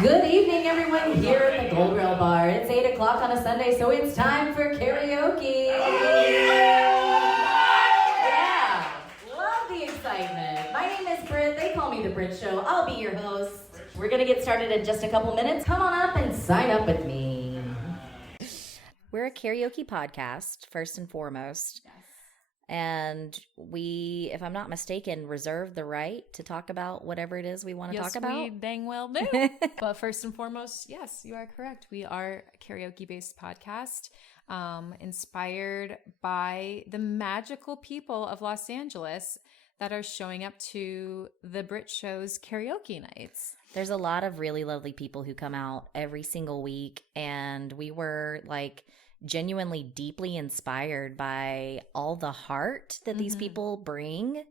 Good evening, everyone, here at the Gold Rail Bar. It's 8 o'clock on a Sunday, so it's time for karaoke. Yeah, love the excitement. My name is Britt. They call me The Britt Show. I'll be your host. We're going to get started in just a couple minutes. Come on up and sign up with me. We're a karaoke podcast, first and foremost. Yes. And we, if I'm not mistaken, reserve the right to talk about whatever it is we want to talk about. Yes, we dang well do. But first and foremost, yes, you are correct. We are a karaoke-based podcast inspired by the magical people of Los Angeles that are showing up to the Brit Show's karaoke nights. There's a lot of really lovely people who come out every single week, and we were like genuinely deeply inspired by all the heart that these people bring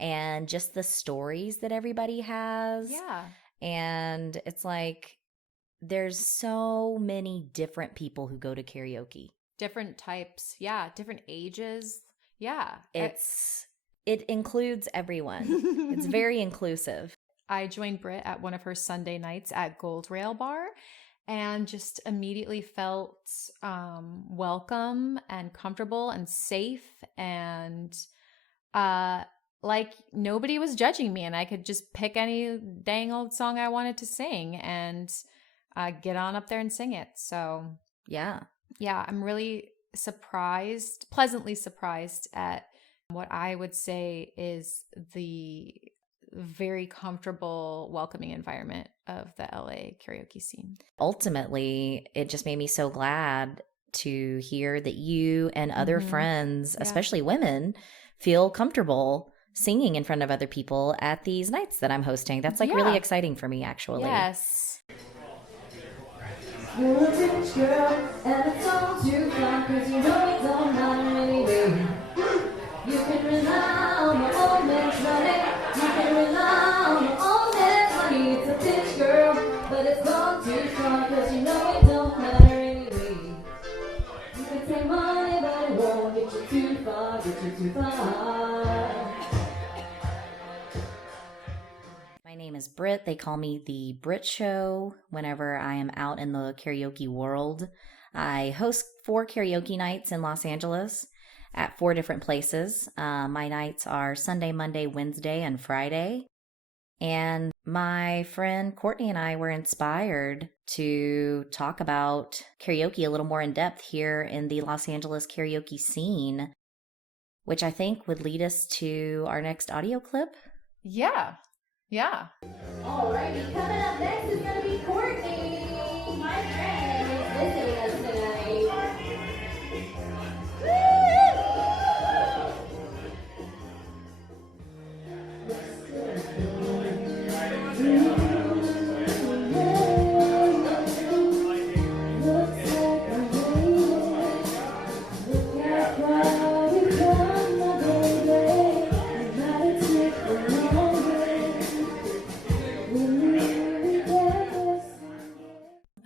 and just the stories that everybody has. Yeah. And it's like there's so many different people who go to karaoke. Different types. Yeah. Different ages. Yeah. It includes everyone. It's very inclusive. I joined Britt at one of her Sunday nights at Gold Rail Bar and just immediately felt welcome and comfortable and safe, and like nobody was judging me, and I could just pick any dang old song I wanted to sing and get on up there and sing it. So yeah, I'm really pleasantly surprised at what I would say is the very comfortable, welcoming environment of the LA karaoke scene. Ultimately, it just made me so glad to hear that you and other friends, especially women, feel comfortable singing in front of other people at these nights that I'm hosting. That's like really exciting for me, actually. Yes. You're a rich girl, and it's all too fun, 'cause you know it don't matter anyway. You can rely on the old man's money. You can rely on the old man's money. It's a bitch girl, but it's gone too far, 'cause you know it don't matter anyway. You can take money, but it won't get you too far, My name is Britt. They call me the Brit Show whenever I am out in the karaoke world. I host 4 karaoke nights in Los Angeles at 4 different places. My nights are Sunday, Monday, Wednesday, and Friday. And my friend Courtney and I were inspired to talk about karaoke a little more in depth here in the Los Angeles karaoke scene, which I think would lead us to our next audio clip. Yeah. Alrighty, coming up next is going to be Courtney. My friend is visiting us tonight.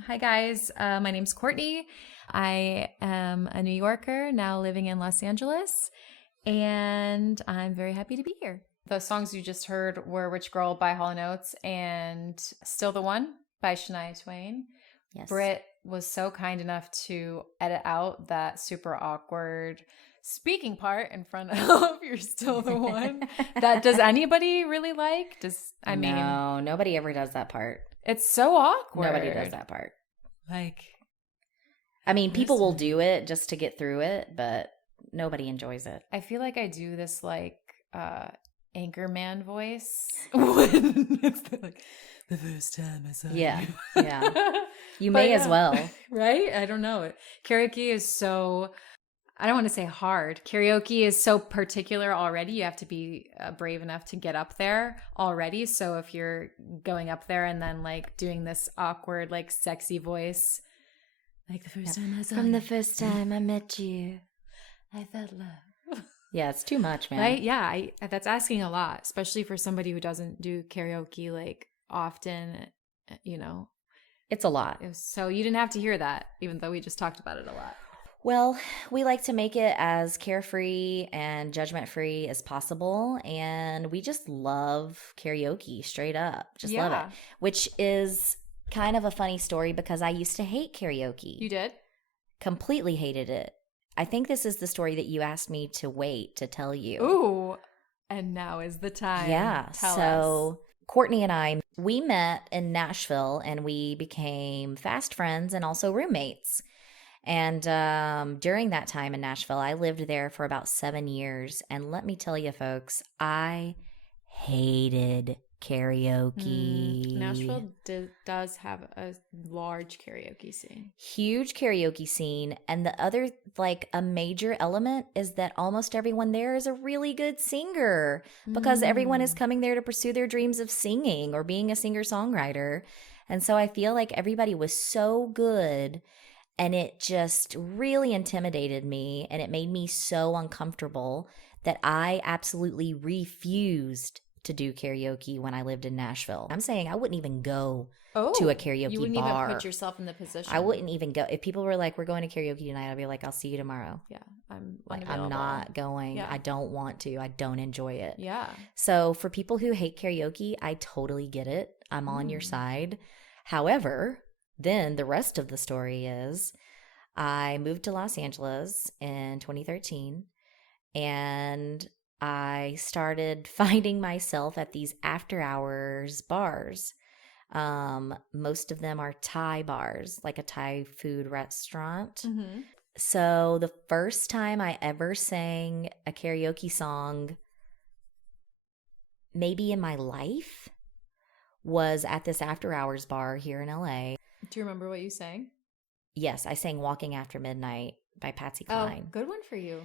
Hi guys, my name's Courtney. I am a New Yorker now living in Los Angeles, and I'm very happy to be here. The songs you just heard were Rich Girl by Hall & Oates and Still the One by Shania Twain. Yes. Britt was so kind enough to edit out that super awkward speaking part in front of You're Still the One. Does anybody really like? No, nobody ever does that part. It's so awkward. Nobody does that part. Like, I mean, people will do it just to get through it, but nobody enjoys it. I feel like I do this like Anchorman voice when it's like the first time I saw you. Yeah. You may as well. Right? I don't know. Karaoke is so, I don't want to say hard. Karaoke is so particular already. You have to be brave enough to get up there already. So if you're going up there and then like doing this awkward, like sexy voice, like the first time I saw From you. the first time I met you, I felt love. Yeah, it's too much, man. Right? Yeah, that's asking a lot, especially for somebody who doesn't do karaoke like often, you know. It's a lot. So you didn't have to hear that, even though we just talked about it a lot. Well, we like to make it as carefree and judgment free as possible. And we just love karaoke straight up. Just love it. Yeah. Which is kind of a funny story because I used to hate karaoke. You did? Completely hated it. I think this is the story that you asked me to wait to tell you. Ooh. And now is the time. Yeah. Tell So Courtney and I, we met in Nashville and we became fast friends and also roommates. And during that time in Nashville, I lived there for about 7 years. And let me tell you, folks, I hated karaoke. Nashville does have a large karaoke scene. Huge karaoke scene. And the other, like, a major element is that almost everyone there is a really good singer because everyone is coming there to pursue their dreams of singing or being a singer-songwriter. And so I feel like everybody was so good. And it just really intimidated me and it made me so uncomfortable that I absolutely refused to do karaoke when I lived in Nashville. I'm saying I wouldn't even go to a karaoke bar. You wouldn't even put yourself in the position. I wouldn't even go. If people were like, we're going to karaoke tonight, I'd be like, I'll see you tomorrow. Yeah, I'm Like, unavailable. I'm not going. Yeah. I don't want to. I don't enjoy it. Yeah. So for people who hate karaoke, I totally get it. I'm on your side. However, then the rest of the story is I moved to Los Angeles in 2013 and I started finding myself at these after hours bars. Most of them are Thai bars, like a Thai food restaurant. Mm-hmm. So the first time I ever sang a karaoke song, maybe in my life, was at this after hours bar here in LA. Do you remember what you sang? Yes, I sang Walking After Midnight by Patsy Oh, Cline. good one for you.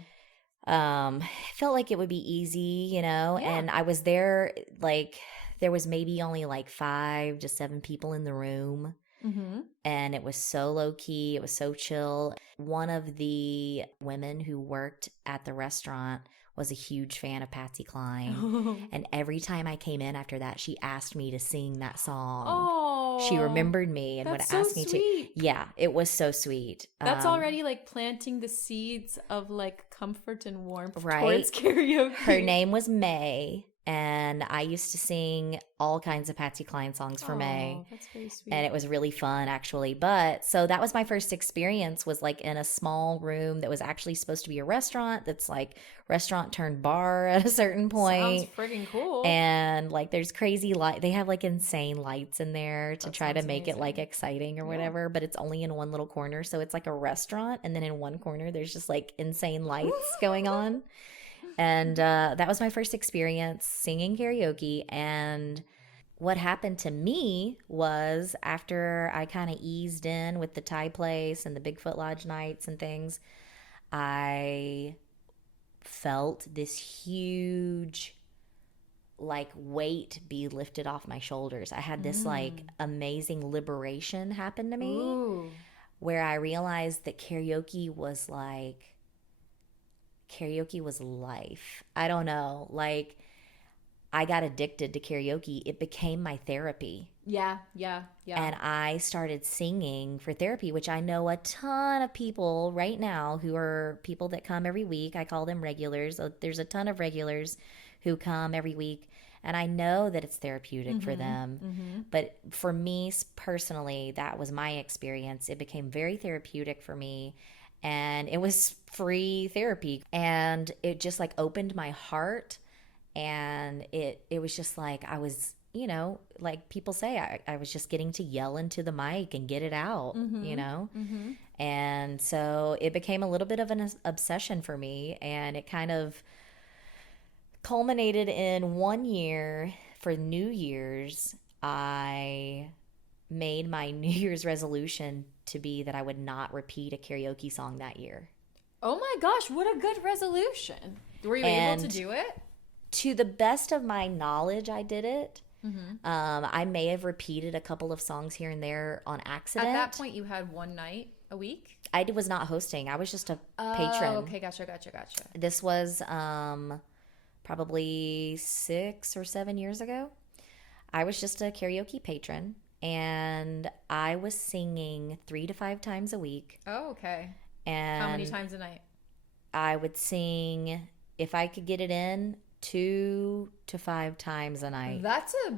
Felt like it would be easy, you know, Yeah. and I was there, like, there was maybe only like 5 to 7 people in the room. Mm-hmm. And it was so low key. It was so chill. One of the women who worked at the restaurant was a huge fan of Patsy Cline. And every time I came in after that, she asked me to sing that song. Oh, She remembered me and would that's ask so me to. sweet. Yeah, it was so sweet. That's already like planting the seeds of like comfort and warmth Right. towards karaoke. Her name was May. And I used to sing all kinds of Patsy Cline songs for May. That's very sweet. And it was really fun, actually. But so that was my first experience, was like in a small room that was actually supposed to be a restaurant that's like restaurant turned bar at a certain point. Sounds freaking cool. And like there's crazy light. They have like insane lights in there to That try to sounds make it like amazing. exciting or Yeah. whatever. But it's only in one little corner. So it's like a restaurant. And then in one corner, there's just like insane lights going on. And that was my first experience singing karaoke. And what happened to me was after I kind of eased in with the Thai place and the Bigfoot Lodge nights and things, I felt this huge like weight be lifted off my shoulders. I had this like amazing liberation happen to me Ooh. where I realized that karaoke was life. I don't know. Like, I got addicted to karaoke. It became my therapy. Yeah. And I started singing for therapy, which I know a ton of people right now who are people that come every week. I call them regulars. There's a ton of regulars who come every week. And I know that it's therapeutic for them. But for me personally, that was my experience. It became very therapeutic for me. And it was free therapy. And it just like opened my heart. And it was just like I was, you know, like people say, I was just getting to yell into the mic and get it out, you know? And so it became a little bit of an obsession for me. And it kind of culminated in one year for New Year's. I made my New Year's resolution to be that I would not repeat a karaoke song that year. Oh my gosh, what a good resolution. Were you able to do it? To the best of my knowledge, I did it. I may have repeated a couple of songs here and there on accident. At that point, you had one night a week? I was not hosting. I was just a patron. Oh, okay, gotcha. This was probably 6 or 7 years ago. I was just a karaoke patron, and I was singing 3 to 5 times a week. Oh, okay. And How many times a night? I would sing, if I could get it in, 2 to 5 times a night. That's a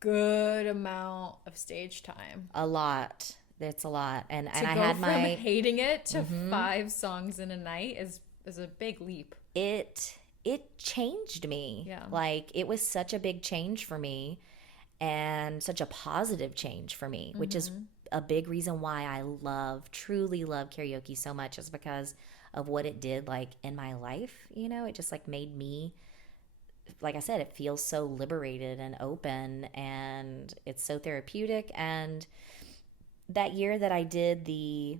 good amount of stage time. A lot. It's a lot. And To I go had from my hating it to 5 songs in a night is a big leap. it changed me. Yeah. Like, it was such a big change for me, and such a positive change for me, which is a big reason why I truly love karaoke so much, is because of what it did, like, in my life. You know, it just, like, made me, like I said, it feels so liberated and open, and it's so therapeutic. And that year that I did the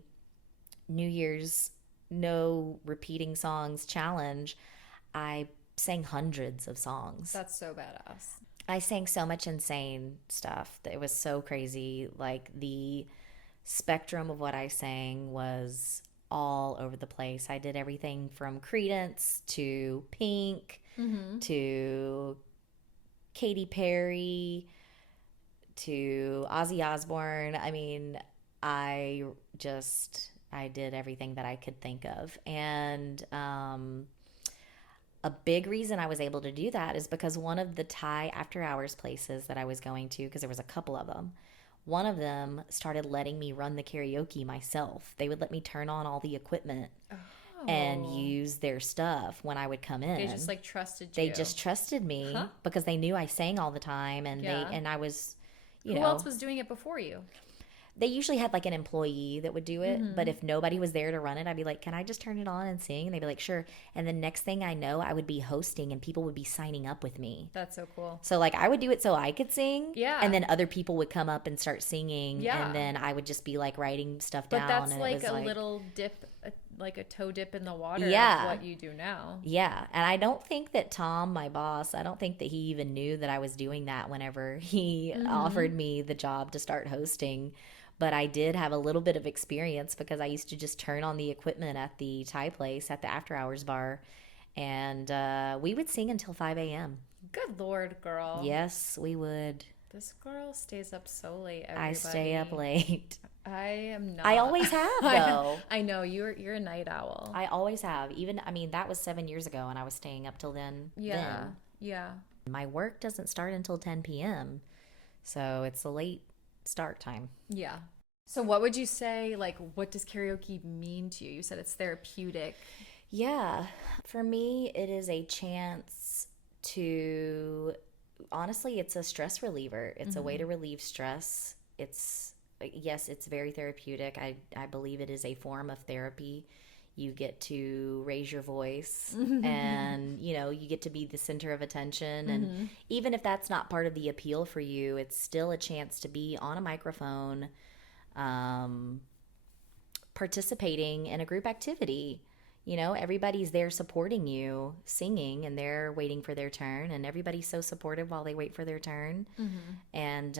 New Year's no repeating songs challenge, I sang hundreds of songs. That's so badass. I sang so much insane stuff that it was so crazy. Like, the spectrum of what I sang was all over the place. I did everything from Creedence to Pink to Katy Perry to Ozzy Osbourne. I mean, I did everything that I could think of. And a big reason I was able to do that is because one of the Thai after hours places that I was going to, because there was a couple of them, one of them started letting me run the karaoke myself. They would let me turn on all the equipment and use their stuff when I would come in. They just like trusted you. They just trusted me because they knew I sang all the time, and I was, Who else was doing it before you? They usually had like an employee that would do it, but if nobody was there to run it, I'd be like, can I just turn it on and sing? And they'd be like, sure. And the next thing I know, I would be hosting and people would be signing up with me. That's so cool. So, like, I would do it so I could sing. Yeah. And then other people would come up and start singing. Yeah. And then I would just be like writing stuff But down. that's and like it was a little dip, like a toe dip in the water Yeah. of what you do now. Yeah. And I don't think that Tom, my boss, I don't think that he even knew that I was doing that whenever he offered me the job to start hosting. But I did have a little bit of experience because I used to just turn on the equipment at the Thai place, at the after hours bar, and we would sing until 5 a.m. Good Lord, girl. Yes, we would. This girl stays up so late, everybody. I stay up late. I am not. I always have, though. I know. You're a night owl. I always have. Even, I mean, that was 7 years ago, and I was staying up till then. Yeah. Yeah. My work doesn't start until 10 p.m., so it's a late start time. Yeah. So what would you say, like, what does karaoke mean to you? You said it's therapeutic. Yeah. For me, it is a chance to, honestly, it's a stress reliever. It's a way to relieve stress. Yes, it's very therapeutic. I believe it is a form of therapy. You get to raise your voice and, you get to be the center of attention. And even if that's not part of the appeal for you, it's still a chance to be on a microphone, participating in a group activity. Everybody's there supporting you, singing, and they're waiting for their turn. And everybody's so supportive while they wait for their turn. And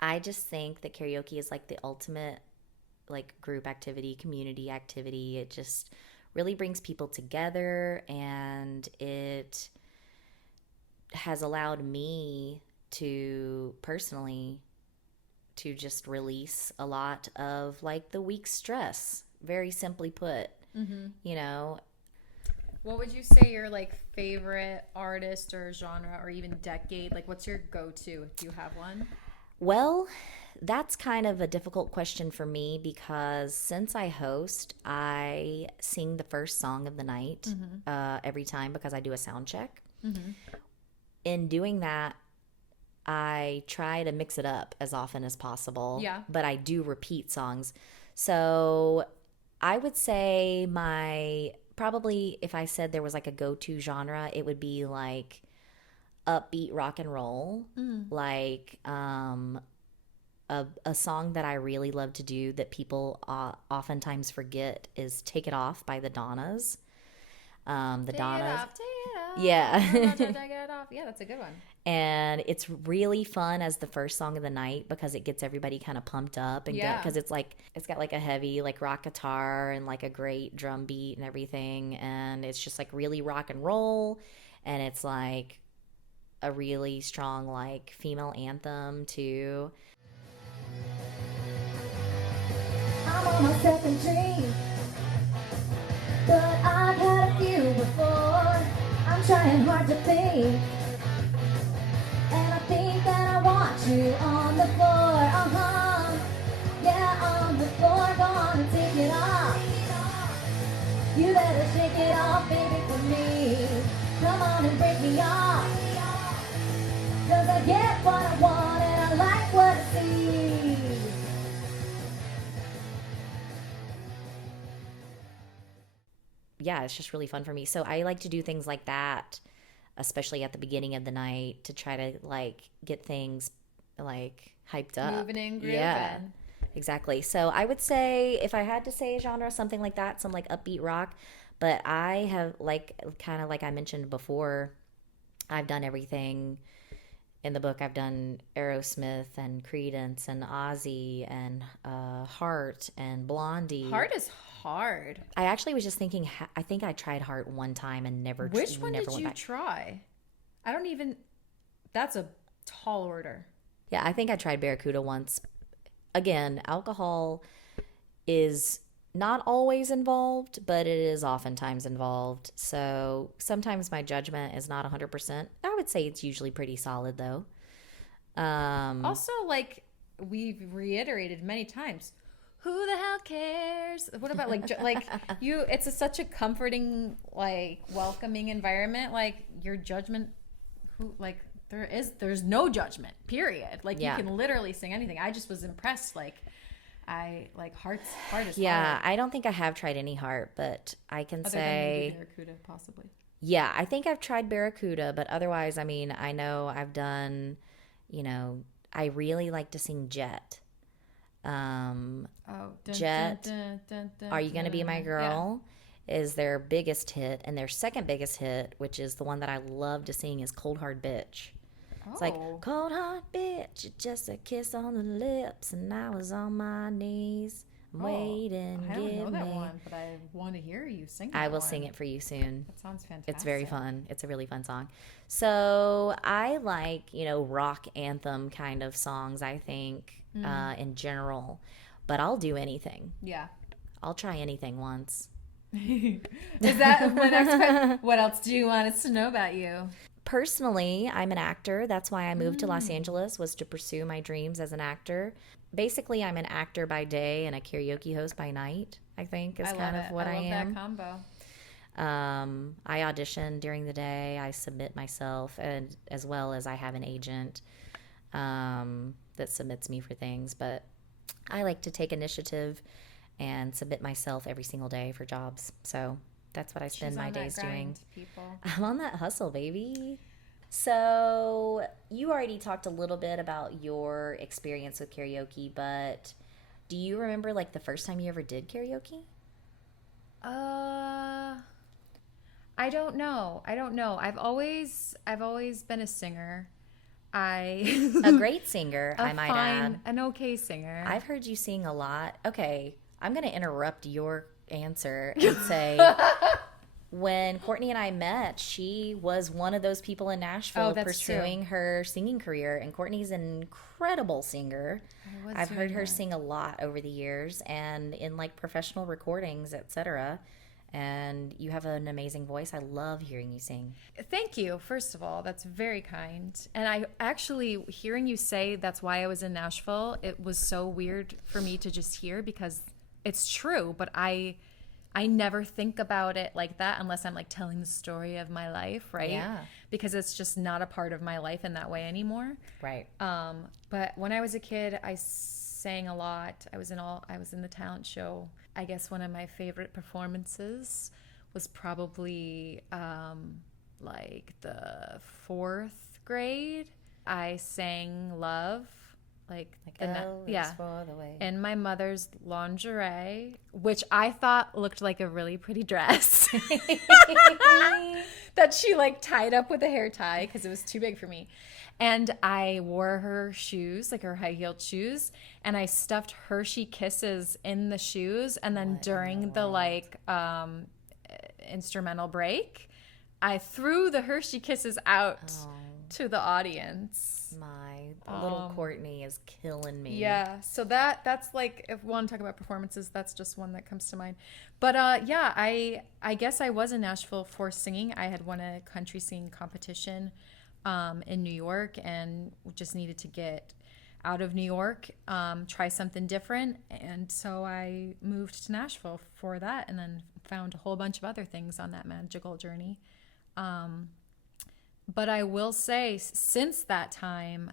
I just think that karaoke is like the ultimate, like, group activity, community activity. It just really brings people together, and it has allowed me to personally to just release a lot of, like, the week's stress, very simply put. What would you say your, like, favorite artist or genre or even decade? Like, what's your go-to? Do you have one? Well, that's kind of a difficult question for me because since I host, I sing the first song of the night every time because I do a sound check. In doing that, I try to mix it up as often as possible. Yeah. But I do repeat songs. So I would say probably if I said there was like a go-to genre, it would be like upbeat rock and roll. Like a song that I really love to do that people oftentimes forget is Take It Off by the Donnas. Donnas. Take it off. Yeah. Take it off. Yeah, that's a good one. And it's really fun as the first song of the night because it gets everybody kind of pumped up, and because it's got like a heavy like rock guitar and like a great drum beat and everything, and it's just like really rock and roll, and it's like a really strong like female anthem too. I I'm on my second dream, but I've had a few before. I'm trying hard to think, and I think that I want you on the floor. Yeah, on the floor, gonna take it off. You better shake it off, baby, for me. Come on and break me off, 'cause I get what I want and I like what I see. Yeah, it's just really fun for me. So I like to do things like that, especially at the beginning of the night, to try to like get things like hyped up. Moving and grooving. Yeah, exactly. So I would say, if I had to say a genre, something like that, some like upbeat rock. But I have, like, kind of like I mentioned before, I've done everything in the book. I've done Aerosmith and Creedence and Ozzy and Heart and Blondie. Heart is hard. I actually was just thinking, I think I tried Heart one time and never. Which one never did went you back. try? I don't even. That's a tall order. Yeah, I think I tried Barracuda once. Again, alcohol is not always involved, but it is oftentimes involved. So sometimes my judgment is not 100%. I would say it's usually pretty solid, though. Also, like we've reiterated many times, who the hell cares? What about like like you? It's such a comforting, like welcoming environment. Like your judgment, who like there's no judgment. Period. Like Yeah. you can literally sing anything. I just was impressed. Like I like heart is Yeah, hard. I don't think I have tried any Heart, but I can Other say, than maybe Barracuda, possibly. yeah, I think I've tried Barracuda, but otherwise, I mean, I know I've done, I really like to sing Jet. Oh, Jet, Are You Gonna Be My Girl? Is their biggest hit, and their second biggest hit, which is the one that I love to sing, is Cold Hard Bitch. It's like, cold hard bitch, just a kiss on the lips, and I was on my knees waiting. I don't give know that me. one, but I want to hear you sing that I will one. sing it for you soon. That sounds fantastic. It's very fun. It's a really fun song. So I like, rock anthem kind of songs, I think, in general. But I'll do anything. Yeah. I'll try anything once. Is that my next question? What else do you want us to know about you? Personally, I'm an actor. That's why I moved to Los Angeles, was to pursue my dreams as an actor. Basically, I'm an actor by day and a karaoke host by night, I think, is kind of what I am. I love that combo. I audition during the day. I submit myself, and as well as I have an agent that submits me for things. But I like to take initiative and submit myself every single day for jobs. So that's what I spend my days doing. People. I'm on that hustle, baby. So you already talked a little bit about your experience with karaoke, but do you remember like the first time you ever did karaoke? I don't know. I've always been a singer. A great singer, I might add. An okay singer. I've heard you sing a lot. Okay, I'm going to interrupt your answer and say, when Courtney and I met, she was one of those people in Nashville pursuing her singing career, and Courtney's an incredible singer. I've heard her sing a lot over the years, and in like professional recordings, etc. And you have an amazing voice. I love hearing you sing. Thank you. First of all, that's very kind. And I actually, hearing you say that's why I was in Nashville, it was so weird for me to just hear, because it's true, but I never think about it like that unless I'm like telling the story of my life, right? Yeah. Because it's just not a part of my life in that way anymore. Right. But when I was a kid, I sang a lot. I was in the talent show. I guess one of my favorite performances was probably like the 4th grade. I sang Love. Like for the way. in my mother's lingerie, which I thought looked like a really pretty dress that she like tied up with a hair tie because it was too big for me. And I wore her shoes, like her high-heeled shoes, and I stuffed Hershey Kisses in the shoes. And then during the like instrumental break, I threw the Hershey Kisses out to the audience. My little Courtney is killing me. Yeah, so that's like, if we want to talk about performances, that's just one that comes to mind. But yeah, I guess I was in Nashville for singing. I had won a country singing competition in New York, and just needed to get out of New York, try something different. And so I moved to Nashville for that, and then found a whole bunch of other things on that magical journey. But I will say, since that time,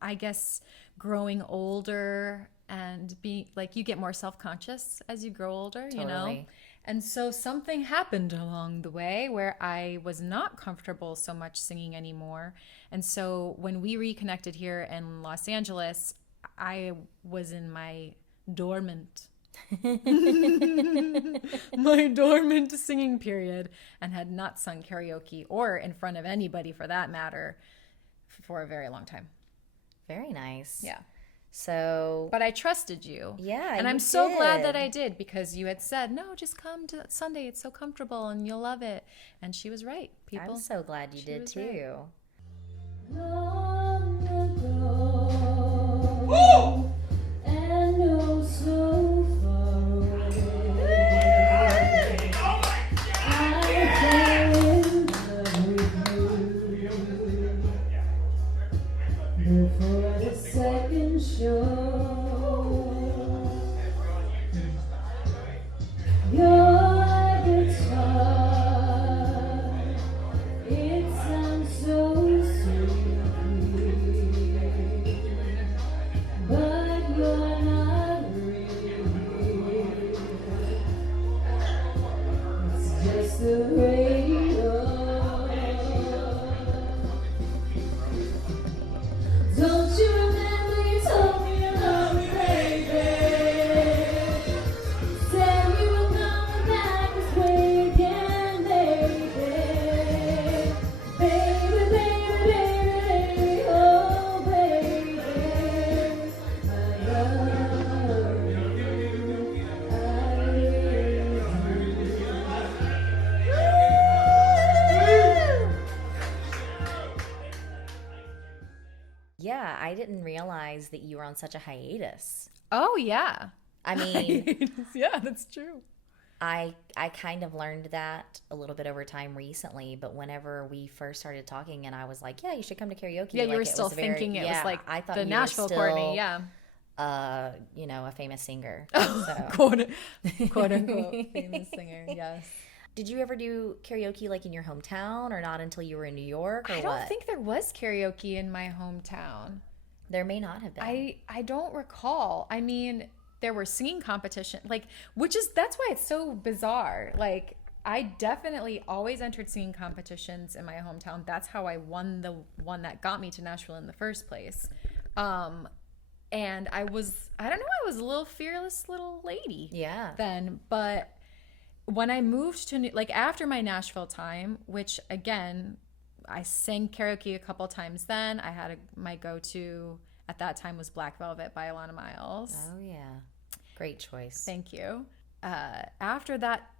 I guess growing older and being like, you get more self-conscious as you grow older, you know? And so something happened along the way where I was not comfortable so much singing anymore. And so when we reconnected here in Los Angeles, I was in my dormant singing period, and had not sung karaoke or in front of anybody for that matter for a very long time. Very nice. Yeah. So, but I trusted you. Yeah, and I'm so glad that I did, because you had said, no, just come to Sunday. It's so comfortable and you'll love it. And she was right, people. I'm so glad you did too. Right. Long ago, and oh so far away, I fell in love with you before the second show. Your guitar, it sounds so sweet, but you're not real. It's just the radio. Don't you remember you told me you love me, baby? Said we were coming back this way again, baby. Baby, baby, baby, baby, oh baby. I love you, I Yeah, I didn't realize that you were on such a hiatus. Oh, yeah. I mean, yeah, that's true. I kind of learned that a little bit over time recently, but whenever we first started talking and I was like, yeah, you should come to karaoke. Yeah, you like, were still thinking it was like I thought the you Nashville were still, Courtney, yeah. You know, a famous singer. quote unquote famous singer, yes. Did you ever do karaoke like in your hometown, or not until you were in New York, or I don't think there was karaoke in my hometown. There may not have been. I don't recall. I mean, there were singing competition, like, that's why it's so bizarre. Like, I definitely always entered singing competitions in my hometown. That's how I won the one that got me to Nashville in the first place. And I was a little fearless little lady. Yeah. Then, but when I moved to after my Nashville time, which again, I sang karaoke a couple times then. I had my go-to at that time was Black Velvet by Alana Miles. Oh, yeah. Great choice. Thank you. After that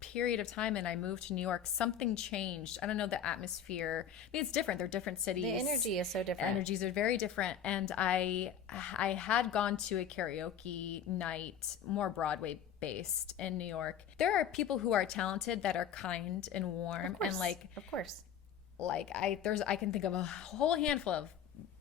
period of time and I moved to New York, something changed. I don't know, the atmosphere. I mean, it's different. They're different cities. The energy is so different. Energies are very different. And I had gone to a karaoke night, more Broadway based in New York. There are people who are talented that are kind and warm, and of course. Like I can think of a whole handful of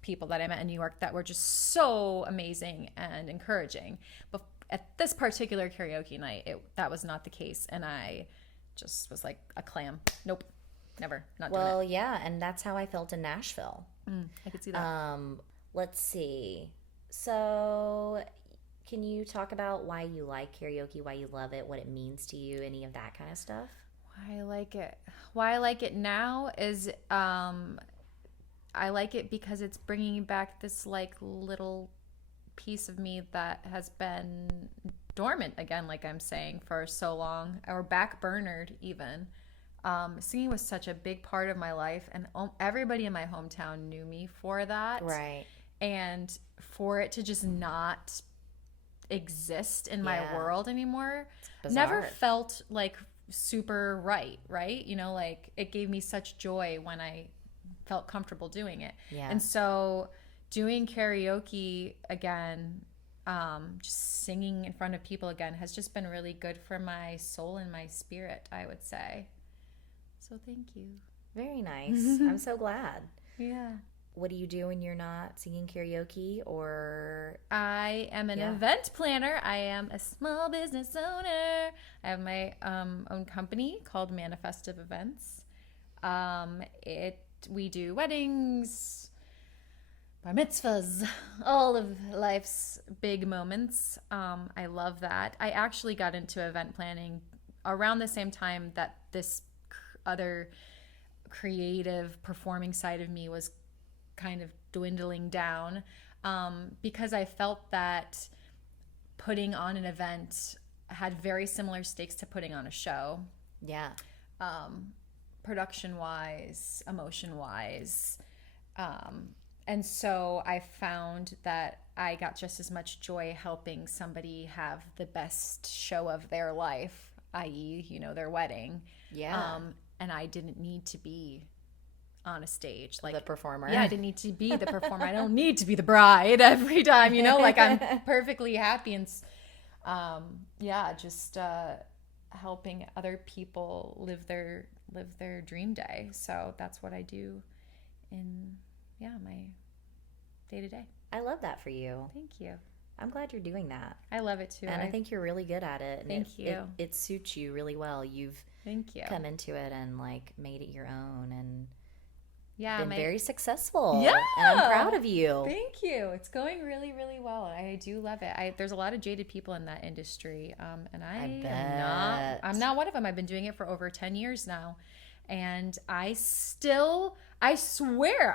people that I met in New York that were just so amazing and encouraging. But at this particular karaoke night, that was not the case, and I just was like a clam. Nope, never, not doing it. Well, yeah, and that's how I felt in Nashville. I could see that. Let's see. So, can you talk about why you like karaoke, why you love it, what it means to you, any of that kind of stuff? Why I like it now is I like it because it's bringing back this like little piece of me that has been dormant again, like I'm saying, for so long, or backburnered even. Singing was such a big part of my life, and everybody in my hometown knew me for that. Right. And for it to just not exist in my world anymore never felt like super right? You know, like it gave me such joy when I felt comfortable doing it. Yeah. And so doing karaoke again, just singing in front of people again has just been really good for my soul and my spirit, I would say. So thank you. Very nice. I'm so glad. Yeah. What do you do when you're not singing karaoke? Or I am an event planner. I am a small business owner. I have my own company called Manifestive Events. We do weddings, bar mitzvahs, all of life's big moments. I love that. I actually got into event planning around the same time that this other creative performing side of me was kind of dwindling down, because I felt that putting on an event had very similar stakes to putting on a show. Yeah. Production wise, emotion wise. And so I found that I got just as much joy helping somebody have the best show of their life, i.e., their wedding. Yeah. And I didn't need to be on a stage like the performer. Yeah, I didn't need to be the performer. I don't need to be the bride every time, like I'm perfectly happy and just helping other people live their dream day. So that's what I do in my day to day. I love that for you. Thank you. I'm glad you're doing that. I love it too. And I think you're really good at it. And Thank you. It suits you really well. You've Thank you. come into it and like made it your own and been very successful. Yeah. And I'm proud of you. Thank you. It's going really, really well. I do love it. There's a lot of jaded people in that industry. And I'm not one of them. I've been doing it for over 10 years now. And I swear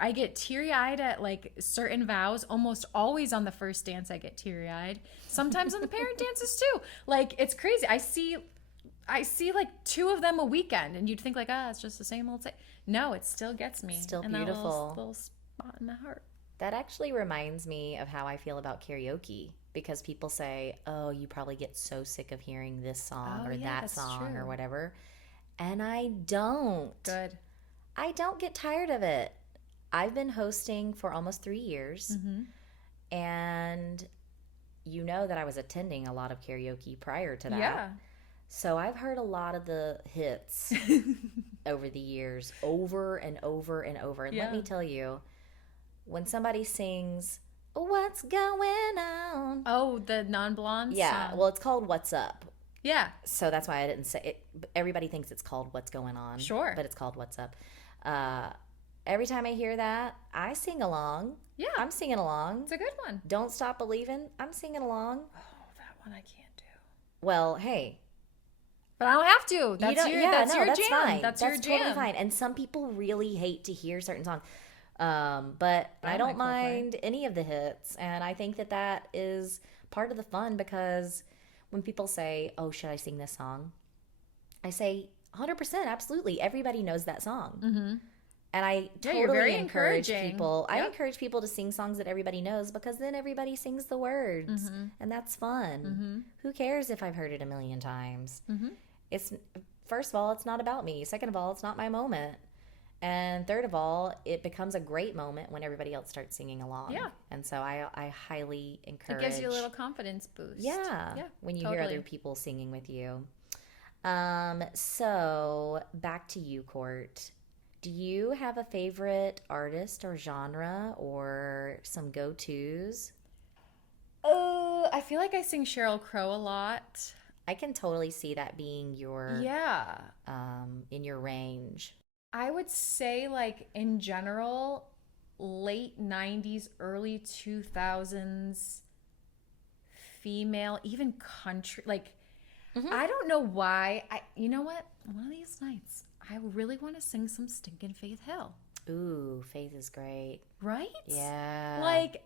I get teary-eyed at like certain vows. Almost always on the first dance I get teary-eyed. Sometimes on the parent dances too. Like, it's crazy. I see like 2 of them a weekend, and you'd think like, it's just the same old thing. No, it still gets me. Still and beautiful. That little spot in my heart. That actually reminds me of how I feel about karaoke, because people say, oh, you probably get so sick of hearing this song or that song or whatever. And I don't. Good. I don't get tired of it. I've been hosting for almost 3 years. Mm-hmm. And you know that I was attending a lot of karaoke prior to that. Yeah. So I've heard a lot of the hits over the years, over and over and over. And let me tell you, when somebody sings, "What's Going On?" Oh, the non-blonde Yeah. song. Well, it's called "What's Up." Yeah. So that's why I didn't say it. Everybody thinks it's called "What's Going On." Sure. But it's called "What's Up." Every time I hear that, I sing along. Yeah. I'm singing along. It's a good one. Don't Stop Believing. I'm singing along. Oh, that one I can't do. Well, hey. But I don't have to. That's your jam. Fine. That's your jam. Totally fine. And some people really hate to hear certain songs. But I don't mind any of the hits. And I think that is part of the fun, because when people say, oh, should I sing this song? I say 100%, absolutely. Everybody knows that song. Mm-hmm. And I totally encourage people. Yep. I encourage people to sing songs that everybody knows, because then everybody sings the words. Mm-hmm. And that's fun. Mm-hmm. Who cares if I've heard it a million times? Mm-hmm. First of all, it's not about me. Second of all, it's not my moment. And third of all, it becomes a great moment when everybody else starts singing along. Yeah. And so I highly encourage. It gives you a little confidence boost. Yeah. When you hear other people singing with you. So back to you, Court. Do you have a favorite artist or genre or some go-tos? I feel like I sing Sheryl Crow a lot. I can totally see that being your in your range. I would say, like, in general, late 90s, early 2000s, female, even country, like, I don't know why. You know what? One of these nights, I really want to sing some stinking Faith Hill. Ooh, Faith is great. Right? Yeah. Like,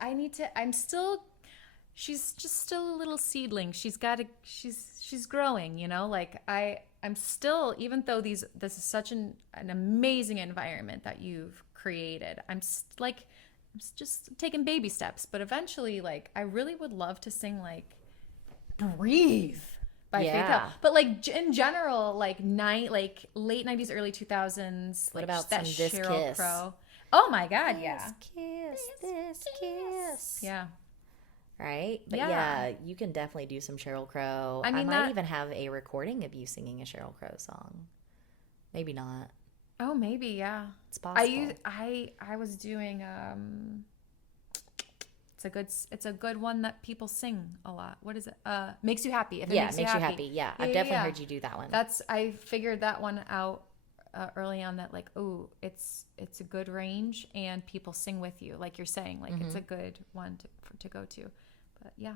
she's just still a little seedling. She's growing, like I'm still, even though this is such an amazing environment that you've created, I'm just taking baby steps. But eventually, like, I really would love to sing like Breathe by Faith Hill. But like in general, like late 90s, early 2000s. What about that some This Sheryl Kiss? Crow? Oh my God, yeah. This kiss. Yeah. Right? But yeah, you can definitely do some Sheryl Crow. I mean, might even have a recording of you singing a Sheryl Crow song. Maybe not. Oh, maybe, yeah. It's possible. I was doing it's a good one that people sing a lot. What is it? Makes You Happy. If it makes you happy. Yeah, I've definitely heard you do that one. I figured that one out early on, that like, oh, it's a good range and people sing with you, like you're saying, like it's a good one to go to. But yeah,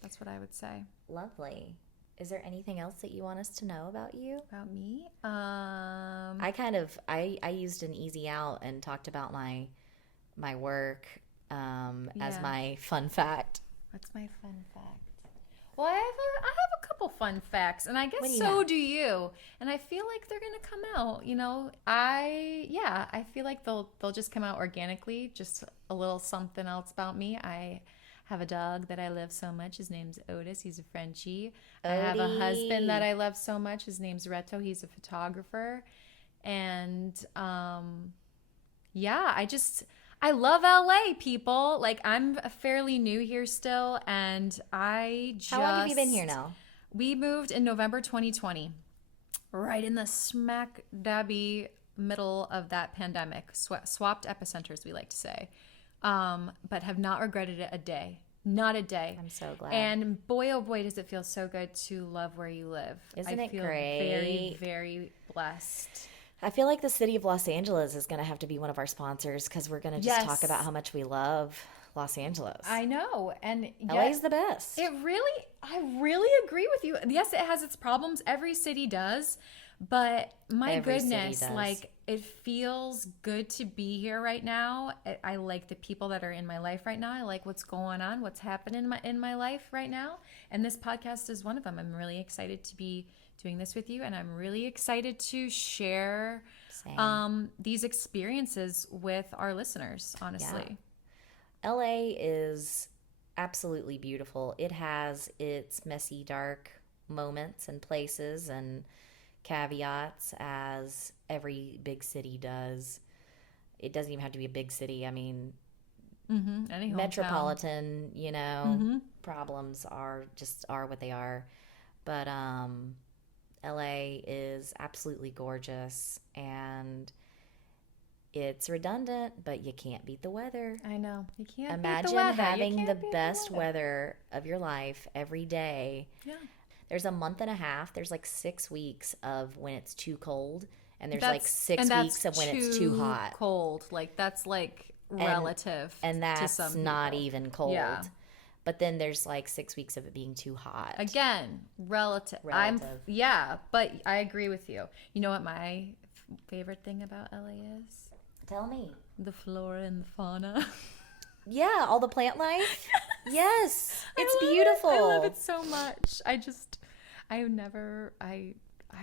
that's what I would say. Lovely. Is there anything else that you want us to know about you? About me? I used an easy out and talked about my work as my fun fact. What's my fun fact? Well, I have a couple fun facts, and I guess do you. And I feel like they're gonna come out. You know, I feel like they'll just come out organically. Just a little something else about me. I have a dog that I love so much. His name's Otis. He's a Frenchie. I have a husband that I love so much. His name's Reto. He's a photographer. And I love LA, people. Like, I'm fairly new here still, and How long have you been here now? We moved in November 2020, right in the smack dabby middle of that pandemic. Swapped epicenters, we like to say. But have not regretted it a day. Not a day. I'm so glad. And boy, oh boy, does it feel so good to love where you live. Isn't it great? Very, very blessed. I feel like the city of Los Angeles is going to have to be one of our sponsors, because we're going to just talk about how much we love Los Angeles. I know. And LA's the best. I really agree with you. Yes, it has its problems. Every city does. But my goodness, like, it feels good to be here right now. I like the people that are in my life right now. I like what's going on, what's happening in my life right now. And this podcast is one of them. I'm really excited to be doing this with you, and I'm really excited to share these experiences with our listeners, honestly. Yeah. LA is absolutely beautiful. It has its messy, dark moments and places and caveats, as every big city does. It doesn't even have to be a big city. I mean, any metropolitan, problems are what they are. But LA is absolutely gorgeous, and it's redundant, but you can't beat the weather. I know. You can't Imagine beat the weather. having the best weather of your life every day. Yeah. There's a month and a half. There's like 6 weeks of when it's too cold, and there's like 6 weeks of when it's too hot. Cold, like that's like relative, and that's to some not people. even cold. Yeah. But then there's like 6 weeks of it being too hot. Again, relative. But I agree with you. You know what my favorite thing about LA is? Tell me. The flora and the fauna. Yeah, all the plant life. Yes, it's beautiful. I love it so much. I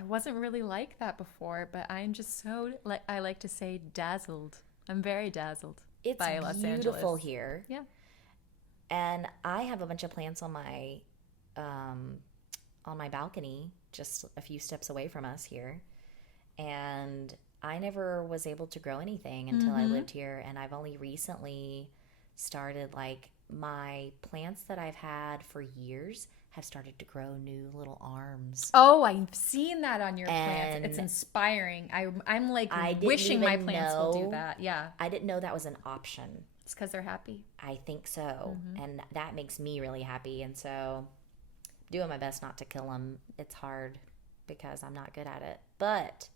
wasn't really like that before, but I'm just so, like I like to say, dazzled. I'm very dazzled by Los Angeles. It's beautiful here. Yeah. And I have a bunch of plants on my balcony, just a few steps away from us here. And I never was able to grow anything until I lived here, and I've only recently started, like, my plants that I've had for years have started to grow new little arms. Oh, I've seen that on your plants. It's inspiring. I'm like wishing my plants will do that. Yeah. I didn't know that was an option. It's because they're happy. I think so. And that makes me really happy. And so doing my best not to kill them. It's hard because I'm not good at it. But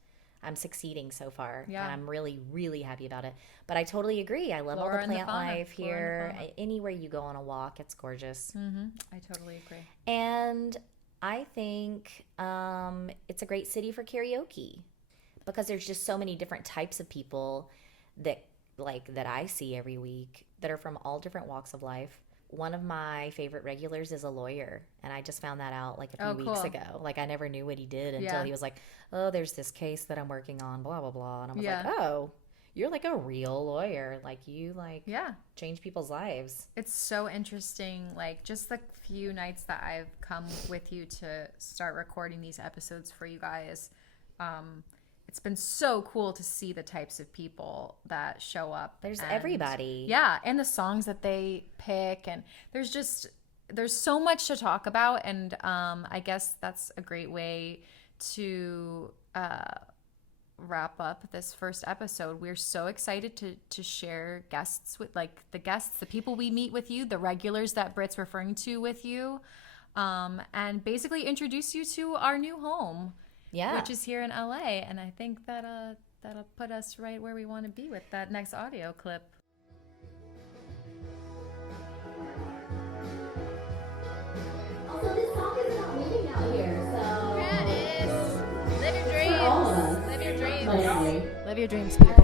I'm succeeding so far. Yeah. And I'm really, really happy about it. But I totally agree. I love all the plant life here. Anywhere you go on a walk, it's gorgeous. I totally agree. And I think it's a great city for karaoke because there's just so many different types of people that I see every week that are from all different walks of life. One of my favorite regulars is a lawyer, and I just found that out like a few weeks ago. Like, I never knew what he did until he was like, oh, there's this case that I'm working on, blah, blah, blah. And I was like, oh, you're like a real lawyer. Like, you change people's lives. It's so interesting. Like, just the few nights that I've come with you to start recording these episodes for you guys, it's been so cool to see the types of people that show up. There's and, everybody. Yeah, and the songs that they pick, and there's so much to talk about, and I guess that's a great way to wrap up this first episode. We're so excited to share guests with, like, the guests, the people we meet with you, the regulars that Britt's referring to with you, and basically introduce you to our new home, which is here in LA. And I think that that'll put us right where we want to be with that next audio clip. Also, this song is about moving out here, so Yeah, it is. Live your for all of dreams. us. Live your dreams. Mostly. Live your dreams, people.